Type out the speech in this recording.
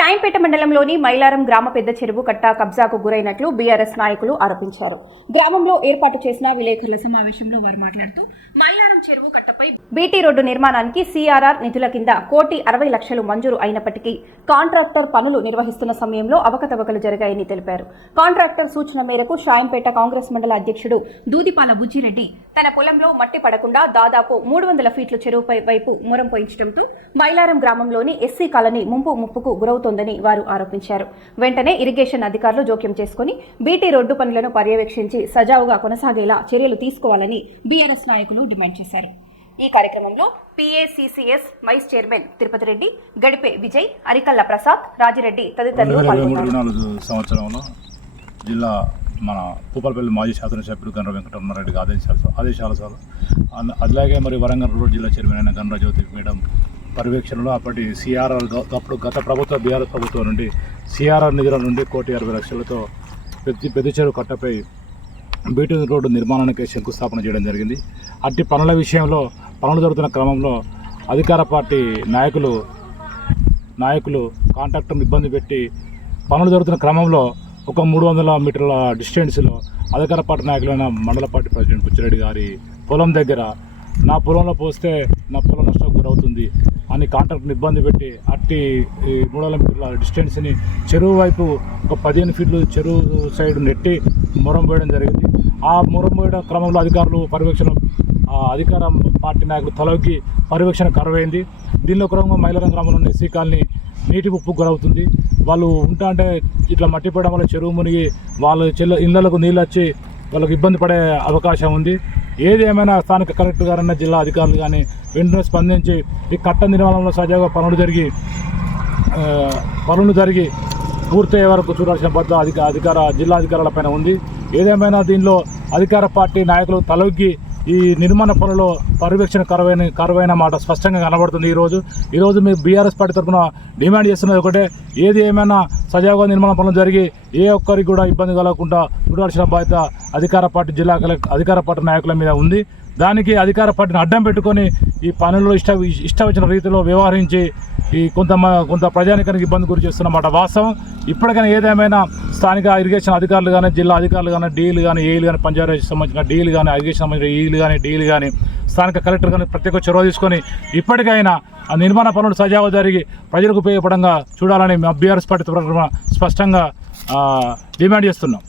షాయింపేట మండలంలోని మైలారం గ్రామ పెద్ద చెరువు కట్ట కబ్జాకు గురైనట్లు బీఆర్ఎస్ నాయకులు ఆరోపించారు. గ్రామంలో ఏర్పాటు చేసిన విలేకరుల సమావేశంలో వారు మాట్లాడుతూ మైలారం చెరువు కట్టపై బీటీ రోడ్డు నిర్మాణానికి CRR నిధుల కింద 1,60,00,000 మంజూరు అయినప్పటికీ కాంట్రాక్టర్ పనులు నిర్వహిస్తున్న సమయంలో అవకతవకలు జరిగాయని తెలిపారు. కాంట్రాక్టర్ సూచన మేరకు షాయింపేట కాంగ్రెస్ మండల అధ్యక్షుడు దూదిపాల బుజ్జిరెడ్డి తన పొలంలో మట్టి పడకుండా దాదాపు 300 ఫీట్ల చెరువుపై వైపు మొరం పోయించడంతో మైలారం గ్రామంలోని ఎస్సీ కాలనీ ముప్పుకు గురవుతోందని వారు ఆరోపించారు. వెంటనే ఇరిగేషన్ అధికారులు జోక్యం చేసుకుని బీటీ రోడ్డు పనులను పర్యవేక్షించి సజావుగా కొనసాగేలా చర్యలు తీసుకోవాలని బీఆర్ఎస్ నాయకులు డిమాండ్ చేశారు. ఈ కార్యక్రమంలో PACCS vice chairman Tirupati Reddy, Gadipe Vijay, అరికల్ల Prasad, Rajireddy తదితరులు పాల్గొన్నారు. జిల్లా మన పూపలపల్లి మాజీ శాసనసభ్యుడు గండ్ర వెంకటరమణారెడ్డి ఆదేశాల అలాగే మరి వరంగల్ రోడ్ జిల్లా చైర్మన్ అయిన గండ్ర జ్యోతి మేడం పర్యవేక్షణలో అప్పటి CRR అప్పుడు గత ప్రభుత్వ బీఆర్ఎస్ ప్రభుత్వం నుండి CRR నిధుల నుండి 1,60,00,000తో పెద్ద చెరువు కట్టపై బీటీ రోడ్డు నిర్మాణానికి శంకుస్థాపన చేయడం జరిగింది. అట్టి పనుల విషయంలో పనులు జరుగుతున్న క్రమంలో అధికార పార్టీ నాయకులు కాంట్రాక్టర్ను ఇబ్బంది పెట్టి పనులు జరుగుతున్న క్రమంలో ఒక 300 మీటర్ల డిస్టెన్స్లో అధికార పార్టీ నాయకులైన మండల పార్టీ ప్రెసిడెంట్ బుచ్చిరెడ్డి గారి పొలం దగ్గర నా పొలంలో పోస్తే నా పొలం నష్టం గురవుతుంది అని కాంట్రాక్టర్ని ఇబ్బంది పెట్టి అట్టి 300 మీటర్ల డిస్టెన్స్ని చెరువు వైపు ఒక 15 ఫీట్లు చెరువు సైడ్ నెట్టి మొరం పోయడం జరిగింది. ఆ మొరం పోయడం క్రమంలో అధికార పార్టీ నాయకులు తలొగ్గి పర్యవేక్షణ కరువైంది. దీనిలో క్రమంగా మైలారం గ్రామంలోని ఎస్సీ కాలనీ నీటి ముప్పుకు గురవుతుంది. వాళ్ళు అంటే ఇట్లా మట్టి పడడం వల్ల చెరువు మునిగి వాళ్ళ ఇళ్లకు నీళ్ళు వచ్చి వాళ్ళకు ఇబ్బంది పడే అవకాశం ఉంది. ఏది ఏమైనా స్థానిక కలెక్టర్ గారన్న జిల్లా అధికారులు కానీ వెంటనే స్పందించి ఈ కట్ట నిర్మాణంలో సజావుగా పనులు జరిగి పూర్తయ్యే వరకు చూడాల్సిన బాధ్యత జిల్లా అధికారులపైన ఉంది. ఏదేమైనా దీనిలో అధికార పార్టీ నాయకులు తలొగ్గి ఈ నిర్మాణ పనుల్లో పర్యవేక్షణ కరువైన మాట స్పష్టంగా కనబడుతుంది. ఈరోజు మీ బీఆర్ఎస్ పార్టీ తరఫున డిమాండ్ చేస్తున్నది ఒకటే, ఏది ఏమైనా సజావుగా నిర్మాణ పనులు జరిగి ఏ ఒక్కరికి కూడా ఇబ్బంది కలగకుండా చూడాల్సిన బాధ్యత అధికార పార్టీ నాయకుల మీద ఉంది. దానికి అధికార పార్టీని అడ్డం పెట్టుకొని ఈ పనుల్లో ఇష్ట వచ్చిన రీతిలో వ్యవహరించి ఈ కొంత ప్రజానికానికి ఇబ్బంది గురి చేస్తున్నమాట వాస్తవం. ఇప్పటికైనా ఏదేమైనా స్థానిక ఇరిగేషన్ అధికారులు కానీ, జిల్లా అధికారులు కానీ, డీలు కానీ, ఏఈలు కానీ, పంచాయతీకి సంబంధించిన డీలు కానీ, ఇరిగేషన్ సంబంధించిన ఈలు కానీ, డీలు కానీ, స్థానిక కలెక్టర్ కానీ ప్రత్యేక చొరవ తీసుకొని ఇప్పటికైనా ఆ నిర్మాణ పనులు సజావుగా జరిగి ప్రజలకు ఉపయోగపడంగా చూడాలని బీఆర్ఎస్ పార్టీ తరఫున స్పష్టంగా డిమాండ్ చేస్తున్నాం.